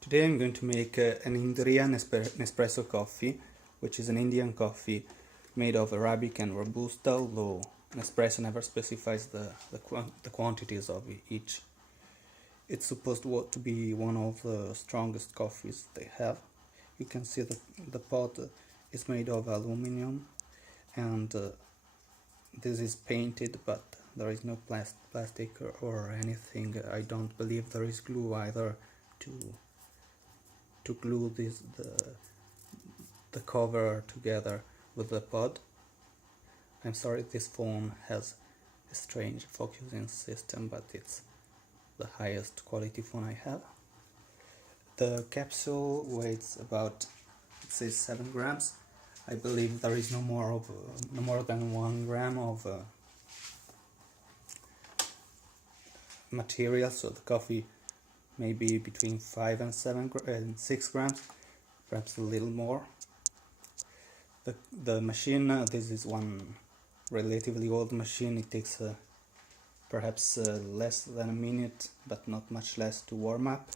Today I'm going to make an Indian Nespresso coffee, which is an Indian coffee made of Arabic and Robusta, although Nespresso never specifies the quantities of each. It's supposed to be one of the strongest coffees they have. You can see that the pot is made of aluminum, and this is painted, but there is no plastic or anything. I don't believe there is glue either to glue the cover together with the pod. I'm sorry, this phone has a strange focusing system, but it's the highest quality phone I have. The capsule weighs about, it says 7 grams. I believe there is no more than 1 gram of material, so the coffee may be between 5 and 6 grams, perhaps a little more. The machine, this is one relatively old machine. It takes perhaps less than a minute, but not much less, to warm up.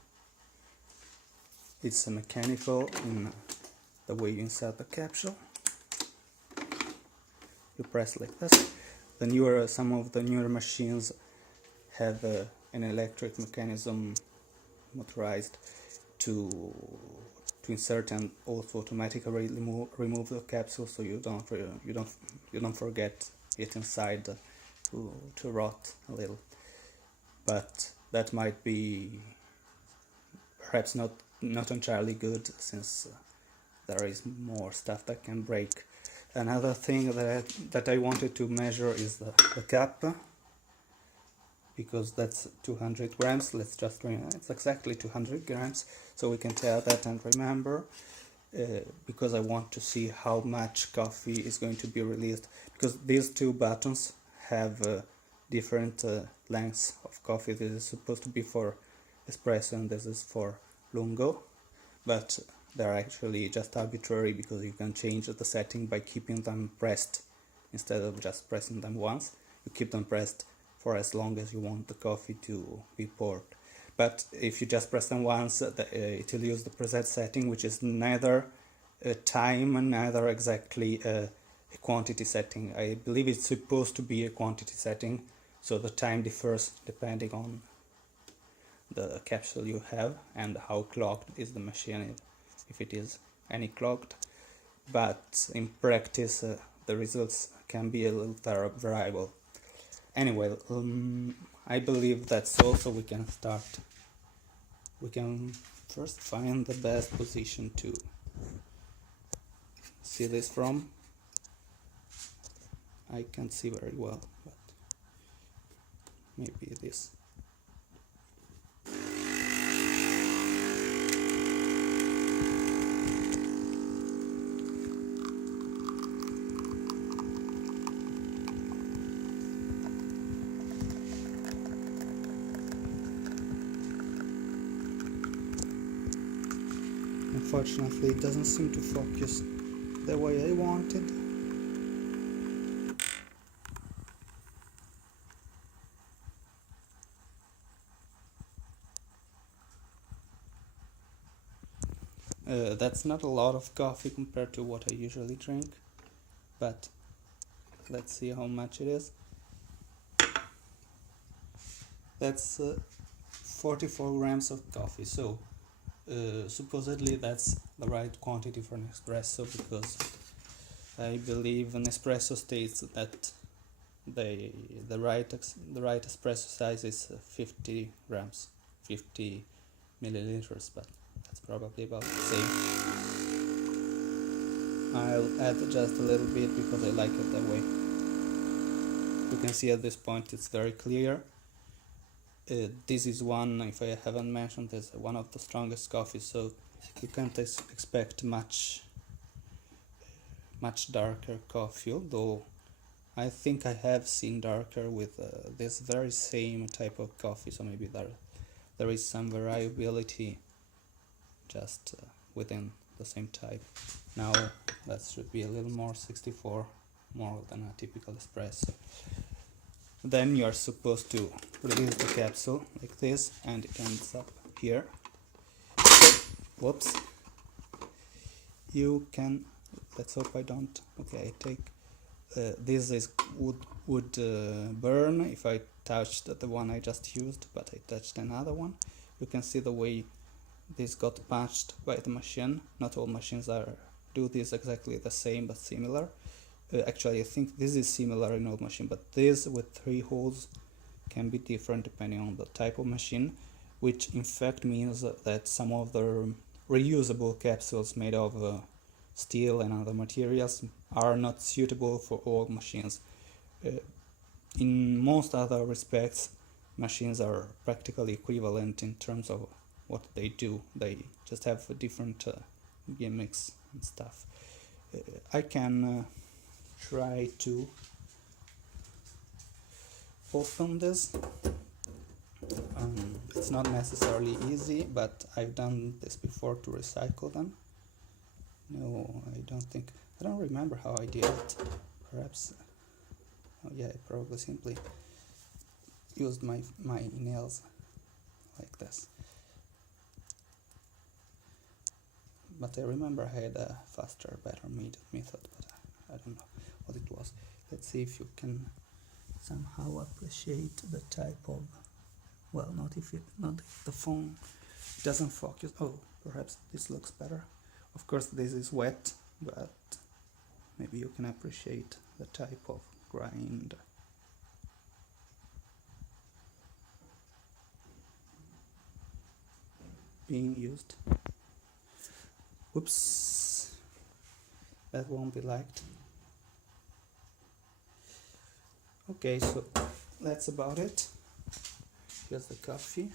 It's mechanical in the way you insert the capsule. You press like this. Some of the newer machines have an electric mechanism motorized to insert and also automatically remove the capsule, so you don't forget it inside to rot a little. But that might be perhaps not entirely good, since there is more stuff that can break. Another thing that I wanted to measure is the cup, because that's 200 grams. Let's just remember, it's exactly 200 grams, so we can tell that and remember, because I want to see how much coffee is going to be released, because these two buttons have different lengths of coffee. This is supposed to be for espresso and this is for lungo, but they're actually just arbitrary, because you can change the setting by keeping them pressed instead of just pressing them once. You keep them pressed for as long as you want the coffee to be poured. But if you just press them once, it will use the preset setting, which is neither a time and neither exactly a quantity setting. I believe it's supposed to be a quantity setting, so the time differs depending on the capsule you have and how clogged is the machine, if it is any clogged. But in practice, the results can be a little variable. Anyway, I believe that's all, so we can start. We can first find the best position to see this from. I can't see very well, but maybe this. Unfortunately, it doesn't seem to focus the way I wanted. That's not a lot of coffee compared to what I usually drink, but let's see how much it is. That's 44 grams of coffee, so supposedly that's the right quantity for an espresso, because I believe an espresso states that the right espresso size is 50 grams, 50 milliliters, but that's probably about the same. I'll add just a little bit because I like it that way. You can see at this point it's very clear. This is one, if I haven't mentioned this, one of the strongest coffees, so you can't expect much darker coffee, although I think I have seen darker with this very same type of coffee, so maybe there is some variability just within the same type. Now that should be a little more, 64, more than a typical espresso. Then you are supposed to release the capsule like this, and it ends up here. So whoops, you can, let's hope I don't, okay, I take, this is would burn if I touched the one I just used, but I touched another one. You can see the way this got punched by the machine. Not all machines do this exactly the same, but similar. Actually, I think this is similar in all machine, but this with 3 holes can be different depending on the type of machine, which in fact means that some of the reusable capsules made of steel and other materials are not suitable for all machines. In most other respects, machines are practically equivalent in terms of what they do. They just have different gimmicks and stuff. I can try to open this. It's not necessarily easy, but I've done this before to recycle them. No, I don't remember how I did it. Perhaps, oh yeah, I probably simply used my nails like this. But I remember I had a faster, better method, but I don't know what it was. Let's see if you can somehow appreciate the type of, well, not if the phone doesn't focus. Oh, perhaps this looks better. Of course this is wet, but maybe you can appreciate the type of grind. Being used. Whoops, that won't be liked. Okay, so that's about it. Here's the coffee.